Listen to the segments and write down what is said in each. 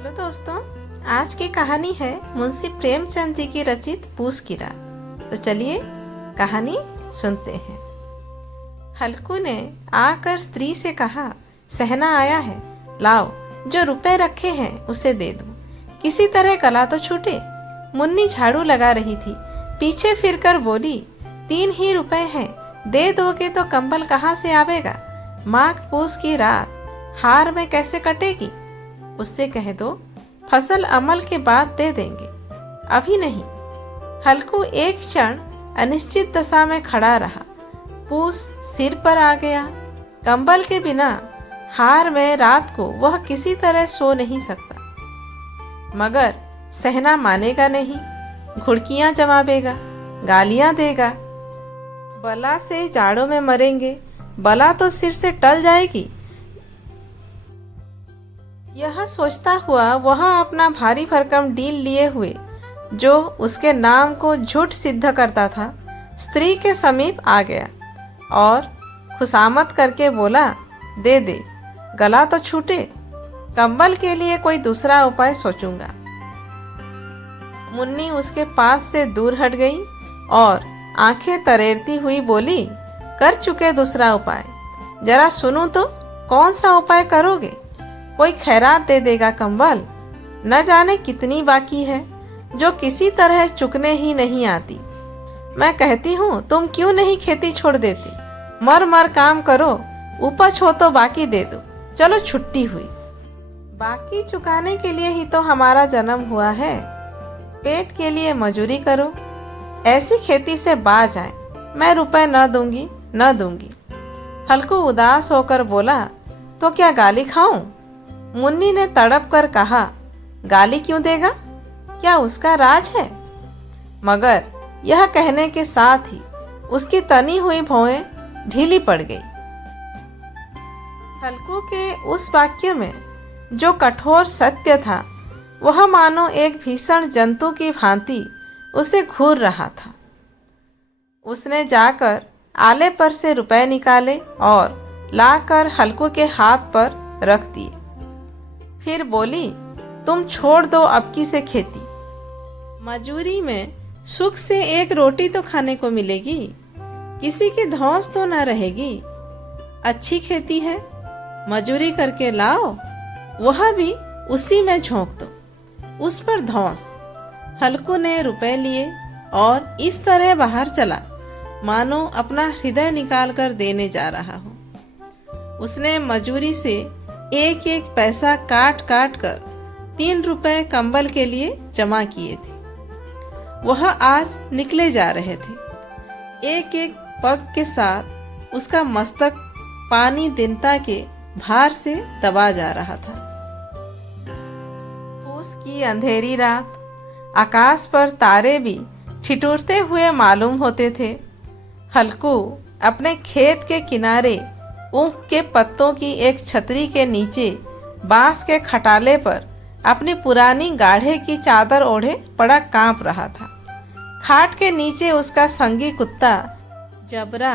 Hello दोस्तों, आज की कहानी है मुंशी प्रेमचंद जी की रचित पूस की रात। तो चलिए कहानी सुनते हैं। हल्कू ने आकर स्त्री से कहा, सहना आया है, लाओ जो रुपए रखे हैं उसे दे दो, किसी तरह गला तो छूटे। मुन्नी झाड़ू लगा रही थी, पीछे फिरकर बोली, 3 ही रुपए हैं, दे दोगे तो कंबल कहाँ से आवेगा। माघ पूस की रात हार में कैसे कटेगी। उससे कह दो फसल अमल के बाद दे देंगे, अभी नहीं। हल्कू एक क्षण अनिश्चित दशा में खड़ा रहा। पूस सिर पर आ गया। कंबल के बिना हार में रात को वह किसी तरह सो नहीं सकता। मगर सहना मानेगा नहीं, घुड़कियां जमावेगा, गालियां देगा। बला से जाड़ों में मरेंगे, बला तो सिर से टल जाएगी। यह सोचता हुआ वह अपना भारी भरकम डील लिए हुए, जो उसके नाम को झूठ सिद्ध करता था, स्त्री के समीप आ गया और खुशामद करके बोला, दे दे, गला तो छूटे, कंबल के लिए कोई दूसरा उपाय सोचूंगा। मुन्नी उसके पास से दूर हट गई और आंखें तरेरती हुई बोली, कर चुके दूसरा उपाय, जरा सुनूं तो कौन सा उपाय करोगे। कोई खैरात दे देगा कंबल, न जाने कितनी बाकी है जो किसी तरह चुकने ही नहीं आती। मैं कहती हूँ तुम क्यों नहीं खेती छोड़ देती, मर मर काम करो, उपज हो तो बाकी दे दो, चलो छुट्टी हुई। बाकी चुकाने के लिए ही तो हमारा जन्म हुआ है, पेट के लिए मजूरी करो, ऐसी खेती से बाज आए, मैं रुपए न दूंगी न दूंगी। हल्कू उदास होकर बोला, तो क्या गाली खाऊं। मुन्नी ने तड़प कर कहा, गाली क्यों देगा, क्या उसका राज है। मगर यह कहने के साथ ही उसकी तनी हुई भौहें ढीली पड़ गई। हल्कू के उस वाक्य में जो कठोर सत्य था, वह मानो एक भीषण जंतु की भांति उसे घूर रहा था। उसने जाकर आले पर से रुपए निकाले और लाकर हल्कू के हाथ पर रख दिए। फिर बोली, तुम छोड़ दो अब की से खेती, मजूरी में सुख से एक रोटी तो खाने को मिलेगी, किसी की धौंस तो न रहेगी। अच्छी खेती है, मजूरी करके लाओ, वह भी उसी में झोंक दो, उस पर धौंस। हल्कू ने रुपए लिए और इस तरह बाहर चला मानो अपना हृदय निकाल कर देने जा रहा हो। उसने मजूरी से एक एक पैसा काट काट कर 3 रुपए कंबल के लिए जमा किए थे। वह आज निकले जा रहे थे। एक एक पग के साथ उसका मस्तक पानी दिनता के भार से दबा जा रहा था। उसकी अंधेरी रात, आकाश पर तारे भी ठिठुरते हुए मालूम होते थे। हल्कू अपने खेत के किनारे ऊख के पत्तों की एक छतरी के नीचे बांस के खटाले पर अपनी पुरानी गाढ़े की चादर ओढ़े पड़ा कांप रहा था। खाट के नीचे उसका संगी कुत्ता जबरा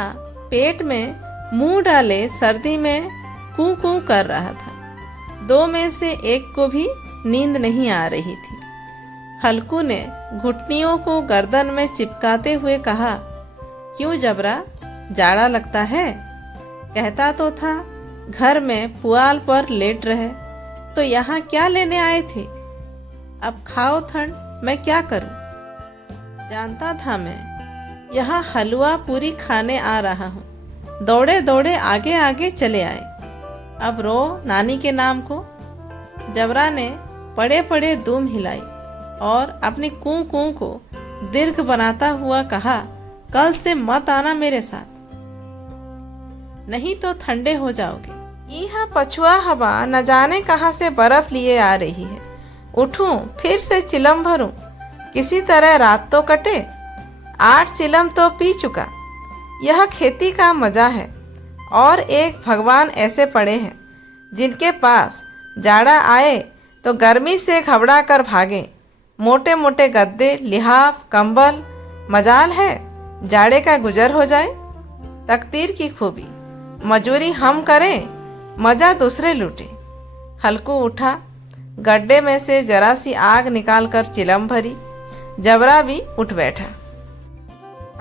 पेट में मुंह डाले सर्दी में कू कू कर रहा था। 2 में से एक को भी नींद नहीं आ रही थी। हल्कू ने घुटनियों को गर्दन में चिपकाते हुए कहा, क्यों जबरा, जाड़ा लगता है। कहता तो था घर में पुआल पर लेट रहे, तो यहाँ क्या लेने आए थे। अब खाओ ठंड, मैं क्या करूं। जानता था मैं यहाँ हलवा पूरी खाने आ रहा हूँ। दौड़े दौड़े आगे आगे चले आए, अब रो नानी के नाम को। जबरा ने पड़े पड़े दुम हिलाई और अपनी कू कू को दीर्घ बनाता हुआ कहा, कल से मत आना मेरे साथ, नहीं तो ठंडे हो जाओगे। यह पछुआ हवा न जाने कहाँ से बर्फ लिए आ रही है। उठूं फिर से चिलम भरूं, किसी तरह रात तो कटे। 8 चिलम तो पी चुका। यह खेती का मजा है। और एक भगवान ऐसे पड़े हैं जिनके पास जाड़ा आए तो गर्मी से घबरा कर भागें। मोटे मोटे गद्दे, लिहाफ, कंबल, मजाल है जाड़े का गुजर हो जाए। तकदीर की खूबी, मजूरी हम करें, मजा दूसरे लूटे। हल्कू उठा, गड्ढे में से जरा सी आग निकालकर चिलम भरी। जबरा भी उठ बैठा।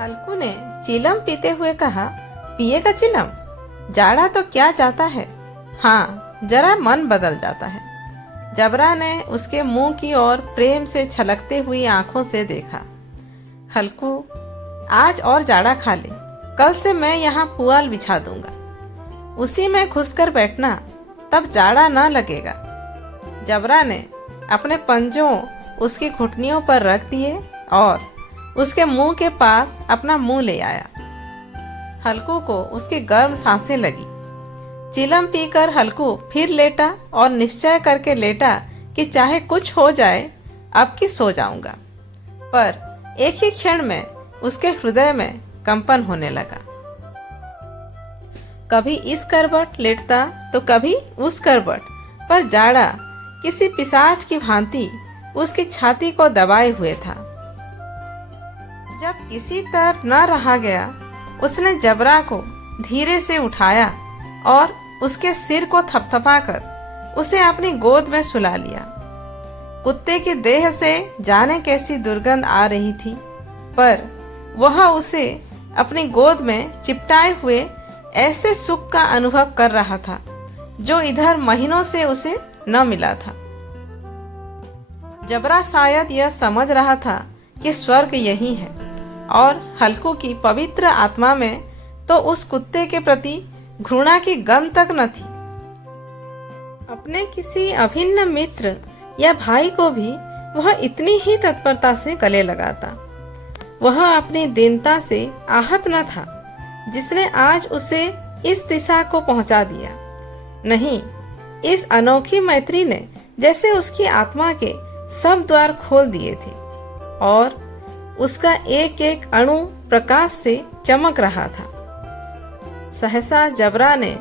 हल्कू ने चिलम पीते हुए कहा, पिएगा चिलम? जाड़ा तो क्या जाता है, हाँ जरा मन बदल जाता है। जबरा ने उसके मुंह की ओर प्रेम से छलकते हुई आंखों से देखा। हल्कू, आज और जाड़ा खा ले, कल से मैं यहाँ पुआल बिछा दूंगा, उसी में घुसकर बैठना, तब जाड़ा ना लगेगा। जबरा ने अपने पंजों उसकी घुटनियों पर रख दिए और उसके मुंह के पास अपना मुंह ले आया। हल्कू को उसकी गर्म सांसें लगी। चिलम पीकर हल्कू फिर लेटा और निश्चय करके लेटा कि चाहे कुछ हो जाए अब की सो जाऊंगा। पर एक ही क्षण में उसके हृदय में कंपन होने लगा। कभी इस करवट लेटता तो कभी उस करवट, पर जाड़ा किसी पिशाच की भांति उसकी छाती को दबाए हुए था। जब किसी तरह न रहा गया, उसने जबरा को धीरे से उठाया और उसके सिर को थपथपाकर उसे अपनी गोद में सुला लिया। कुत्ते की देह से जाने कैसी दुर्गंध आ रही थी, पर वह उसे अपनी गोद में चिपटाए हुए ऐसे सुख का अनुभव कर रहा था जो इधर महीनों से उसे न मिला था। जबरा शायद यह समझ रहा था कि स्वर्ग यही है, और हल्कू की पवित्र आत्मा में तो उस कुत्ते के प्रति घृणा की गंध तक न थी। अपने किसी अभिन्न मित्र या भाई को भी वह इतनी ही तत्परता से गले लगाता। वह अपनी दीनता से आहत न था जिसने आज उसे इस दिशा को पहुंचा दिया। नहीं, इस अनोखी मैत्री ने जैसे उसकी आत्मा के सब द्वार खोल दिए थे और उसका एक एक अणु प्रकाश से चमक रहा था। सहसा जबरा ने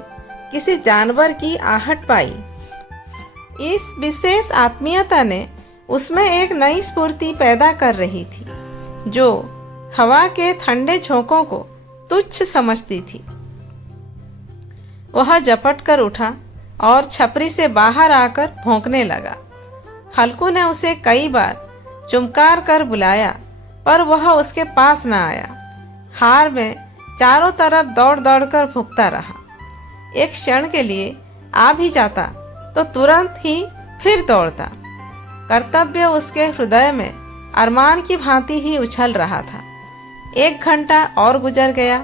किसी जानवर की आहट पाई। इस विशेष आत्मीयता ने उसमें एक नई स्फूर्ति पैदा कर रही थी जो हवा के ठंडे झोंकों को तुच्छ समझती थी। वह झपट कर उठा और छपरी से बाहर आकर भौंकने लगा। हल्कू ने उसे कई बार चुमकार कर बुलाया, पर वह उसके पास न आया। हार में चारों तरफ दौड़ दौड़ कर भुगता रहा। एक क्षण के लिए आ भी जाता तो तुरंत ही फिर दौड़ता। कर्तव्य उसके हृदय में अरमान की भांति ही उछल रहा था। 1 घंटा और गुजर गया।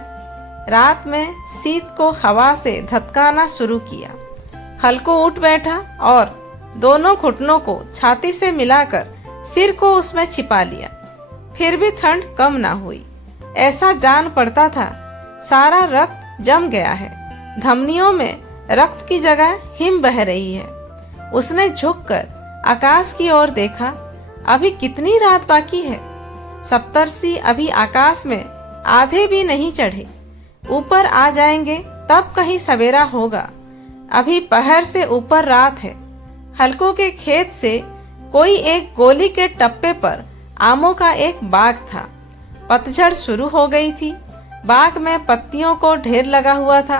रात में शीत को हवा से धतकाना शुरू किया। हल्कू उठ बैठा और दोनों घुटनों को छाती से मिलाकर सिर को उसमें छिपा लिया। फिर भी ठंड कम ना हुई। ऐसा जान पड़ता था सारा रक्त जम गया है, धमनियों में रक्त की जगह हिम बह रही है। उसने झुककर आकाश की ओर देखा। अभी कितनी रात बाकी है। सप्तर्षि अभी आकाश में आधे भी नहीं चढ़े। ऊपर आ जाएंगे तब कहीं सवेरा होगा। अभी पहर से ऊपर रात है। हल्कू के खेत से कोई एक गोली के टप्पे पर आमों का एक बाग था। पतझड़ शुरू हो गई थी। बाग में पत्तियों को ढेर लगा हुआ था।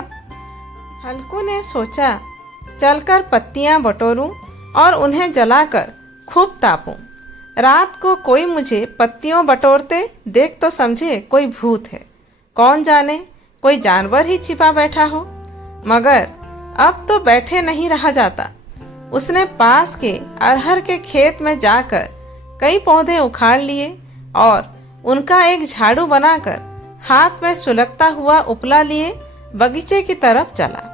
हल्कू ने सोचा, चलकर पत्तियां बटोरूं और उन्हें जलाकर खूब तापूं। रात को कोई मुझे पत्तियों बटोरते देख तो समझे कोई भूत है, कौन जाने कोई जानवर ही छिपा बैठा हो। मगर अब तो बैठे नहीं रहा जाता। उसने पास के अरहर के खेत में जाकर कई पौधे उखाड़ लिए और उनका एक झाड़ू बनाकर हाथ में सुलगता हुआ उपला लिए बगीचे की तरफ चला।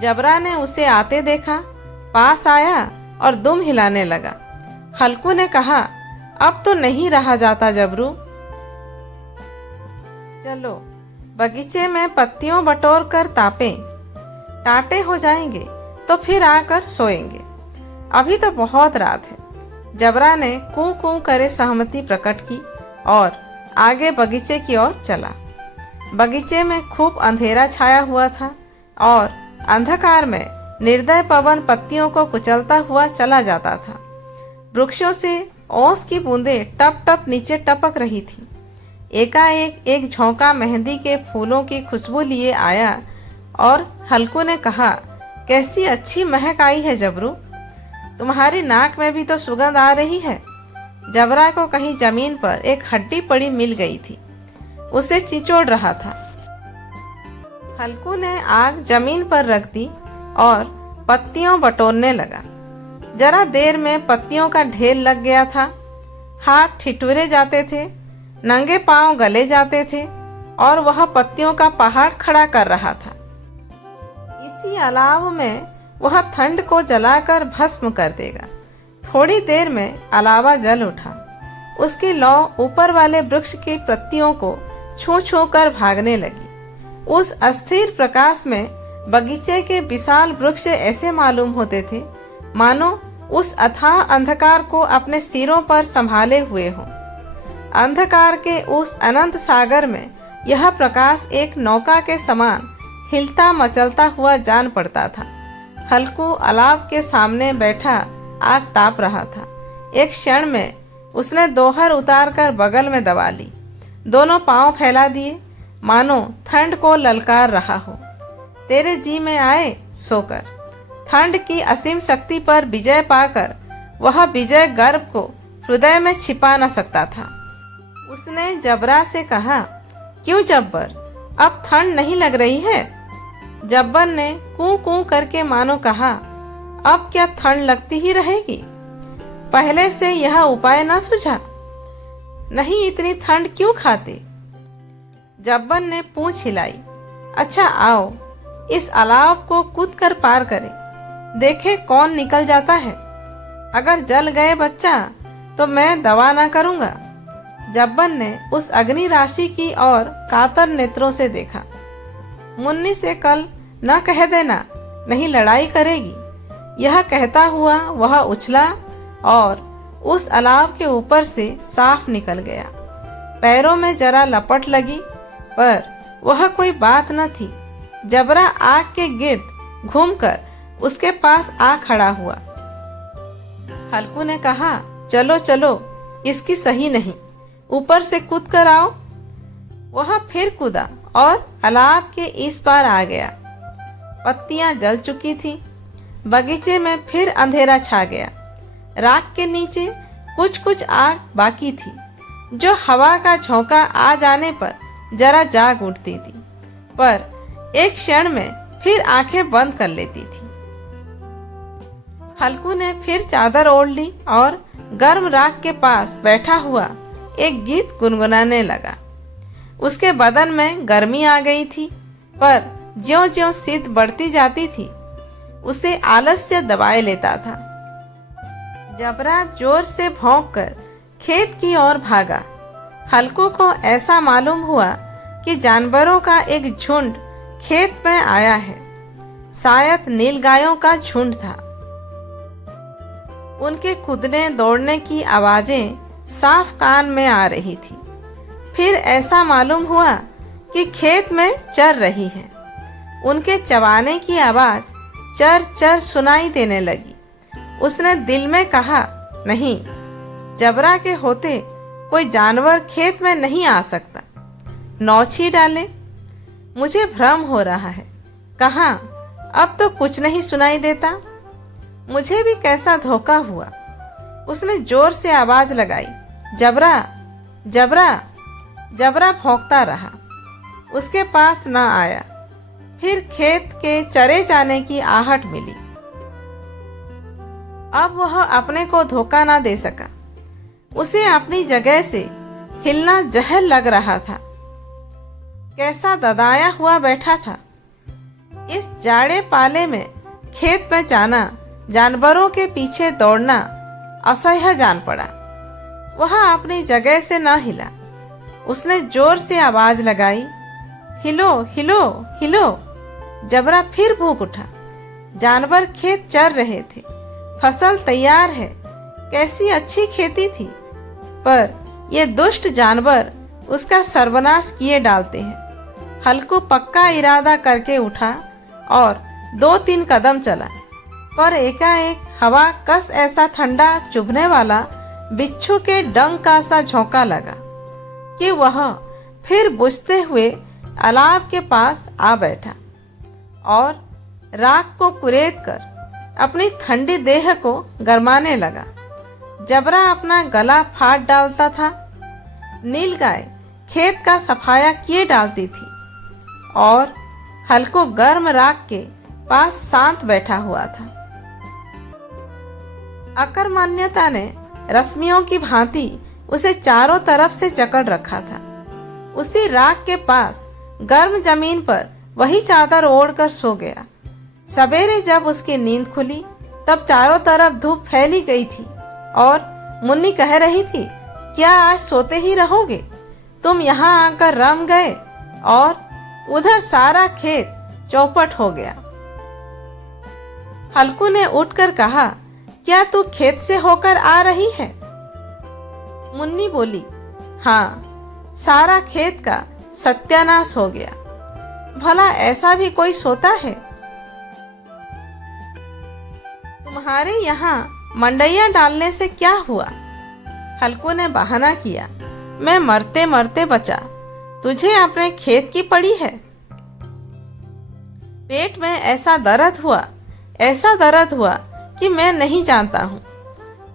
जबरा ने उसे आते देखा, पास आया और दुम हिलाने लगा। हल्कू ने कहा, अब तो नहीं रहा जाता जबरू, चलो बगीचे में पत्तियों बटोर कर तापें। टाटे हो जाएंगे तो फिर आकर सोएंगे। अभी तो बहुत रात है। जबरा ने कूं कूं करे सहमति प्रकट की और आगे बगीचे की ओर चला। बगीचे में खूब अंधेरा छाया हुआ था और अंधकार में निर्दय पवन पत्तियों को कुचलता हुआ चला जाता था। वृक्षों से ओस की बूंदें टप टप नीचे टपक रही थी। एकाएक एक झोंका मेहंदी के फूलों की खुशबू लिए आया और हल्कू ने कहा, कैसी अच्छी महक आई है जबरू। तुम्हारी नाक में भी तो सुगंध आ रही है। जबरा को कहीं जमीन पर एक हड्डी पड़ी मिल गई थी, उसे चिचोड़ रहा था। हल्कू ने आग जमीन पर रख दी और पत्तियों बटोरने लगा। जरा देर में पत्तियों का ढेर लग गया था। हाथ ठिठुरे जाते थे, नंगे पांव गले जाते थे और वह पत्तियों का पहाड़ खड़ा कर रहा था। इसी अलाव में वह ठंड को जलाकर भस्म कर देगा। थोड़ी देर में अलावा जल उठा। उसकी लौ ऊपर वाले वृक्ष की पत्तियों को छू छू कर भागने लगी। उस अस्थिर प्रकाश में बगीचे के विशाल वृक्ष ऐसे मालूम होते थे मानो उस अथाह अंधकार को अपने सिरों पर संभाले हुए हों। अंधकार के उस अनंत सागर में यह प्रकाश एक नौका के समान हिलता मचलता हुआ जान पड़ता था। हल्कू अलाव के सामने बैठा आग ताप रहा था। एक क्षण में उसने दोहर उतारकर बगल में दबा ली। दोनों पांव फैला दिए मानो ठंड को ललकार रहा हो। तेरे जी में आए सोकर। ठंड की असीम शक्ति पर विजय पाकर वह विजय गर्व को हृदय में छिपा न सकता था। उसने जबरा से कहा, क्यों जब्बर, अब ठंड नहीं लग रही है? जब्बर ने कूं कूं करके मानो कहा, अब क्या ठंड लगती ही रहेगी? पहले से यह उपाय न सूझा? नहीं, इतनी ठंड क्यों खाते? जब्बर ने पूंछ हिलाई। अच्छा आओ, इस अलाव को कूद कर पार करें, देखे कौन निकल जाता है। अगर जल गए बच्चा तो मैं दवा ना करूँगा। जब्बर ने उस अग्नि राशि की ओर कातर नेत्रों से देखा। मुन्नी से कल न कह देना, नहीं लड़ाई करेगी। यह कहता हुआ वह उछला और उस अलाव के ऊपर से साफ निकल गया। पैरों में जरा लपट लगी, पर वह कोई बात न थी। जबरा आग के गिर्द घूमकर उसके पास आ खड़ा हुआ। हल्कू ने कहा, चलो चलो, इसकी सही नहीं, ऊपर से कूद कर आओ। वह फिर कूदा और अलाव के इस पार आ गया। पत्तियां जल चुकी थीं। बगीचे में फिर अंधेरा छा गया। राख के नीचे कुछ कुछ आग बाकी थी, जो हवा का झोंका आ जाने पर जरा जाग उठती थी, पर एक क्षण में फिर आंखें बंद कर लेती थी। हल्कू ने फिर चादर ओढ़ ली और गर्म राख के पास बैठा हुआ एक गीत गुनगुनाने लगा। उसके बदन में गर्मी आ गई थी, पर ज्यों-ज्यों शीत बढ़ती जाती थी, उसे आलस्य दबाए लेता था। जबरा जोर से भौंककर खेत की ओर भागा। हल्कू को ऐसा मालूम हुआ कि जानवरों का एक झुंड खेत में आया है। शायद नीलगायों का झुंड था। उनके कूदने दौड़ने की आवाजें साफ कान में आ रही थी। फिर ऐसा मालूम हुआ कि खेत में चर रही है। उनके चबाने की आवाज चर चर सुनाई देने लगी। उसने दिल में कहा, नहीं, जबरा के होते कोई जानवर खेत में नहीं आ सकता। नौछी डाले, मुझे भ्रम हो रहा है। कहाँ, अब तो कुछ नहीं सुनाई देता। मुझे भी कैसा धोखा हुआ। उसने जोर से आवाज लगाई, जबरा, जबरा। जबरा भौंकता रहा, उसके पास न आया। फिर खेत के चरे जाने की आहट मिली। अब वह अपने को धोखा ना दे सका। उसे अपनी जगह से हिलना जहर लग रहा था। कैसा ददाया हुआ बैठा था। इस जाड़े पाले में खेत में जाना, जानवरों के पीछे दौड़ना असह्य जान पड़ा। वह अपनी जगह से न हिला। उसने जोर से आवाज लगाई, हिलो हिलो हिलो। जबरा फिर भूख उठा। जानवर खेत चर रहे थे। फसल तैयार है। कैसी अच्छी खेती थी, पर ये दुष्ट जानवर उसका सर्वनाश किए डालते हैं। हल्कू पक्का इरादा करके उठा और 2-3 कदम चला, पर एकाएक हवा कस ऐसा ठंडा चुभने वाला बिच्छू के डंक का सा झोंका लगा कि वह फिर बुझते हुए अलाव के पास आ बैठा और राख को कुरेद कर अपनी ठंडी देह को गरमाने लगा। जबरा अपना गला फाड़ डालता था। नीलगाय खेत का सफाया किए डालती थी और हल्कू गर्म राख के पास शांत बैठा हुआ था। अकर्मण्यता ने रश्मियों की भांति उसे चारों तरफ से जकड़ रखा था। उसी राख के पास गर्म जमीन पर वही चादर ओढ़कर सो गया। सवेरे जब उसकी नींद खुली तब चारों तरफ धूप फैली गई थी और मुन्नी कह रही थी, क्या आज सोते ही रहोगे? तुम यहाँ आकर रम गए और उधर सारा खेत चौपट हो गया। हल्कू ने उठकर कहा, क्या तू खेत से होकर आ रही है? मुन्नी बोली, हाँ, सारा खेत का सत्यानाश हो गया। भला ऐसा भी कोई सोता है? तुम्हारे यहाँ मंडैया डालने से क्या हुआ? हल्कू ने बहाना किया, मैं मरते मरते बचा, तुझे अपने खेत की पड़ी है। पेट में ऐसा दर्द हुआ कि मैं नहीं जानता हूँ।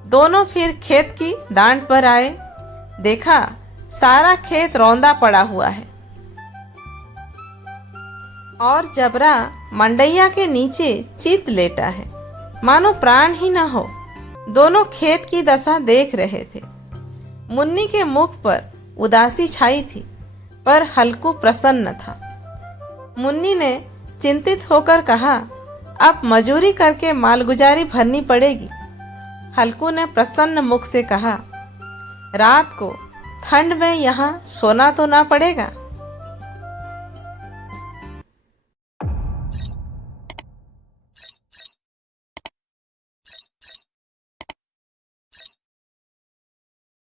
दोनों फिर खेत की डांट पर आए। देखा, सारा खेत रौंदा पड़ा हुआ है और जबरा मंडैया के नीचे चित लेटा है, मानो प्राण ही न हो। दोनों खेत की दशा देख रहे थे। मुन्नी के मुख पर उदासी छाई थी, पर हल्कू प्रसन्न था। मुन्नी ने चिंतित होकर कहा, अब मजूरी करके मालगुजारी भरनी पड़ेगी। हल्कू ने प्रसन्न मुख से कहा, रात को ठंड में यहाँ सोना तो ना पड़ेगा।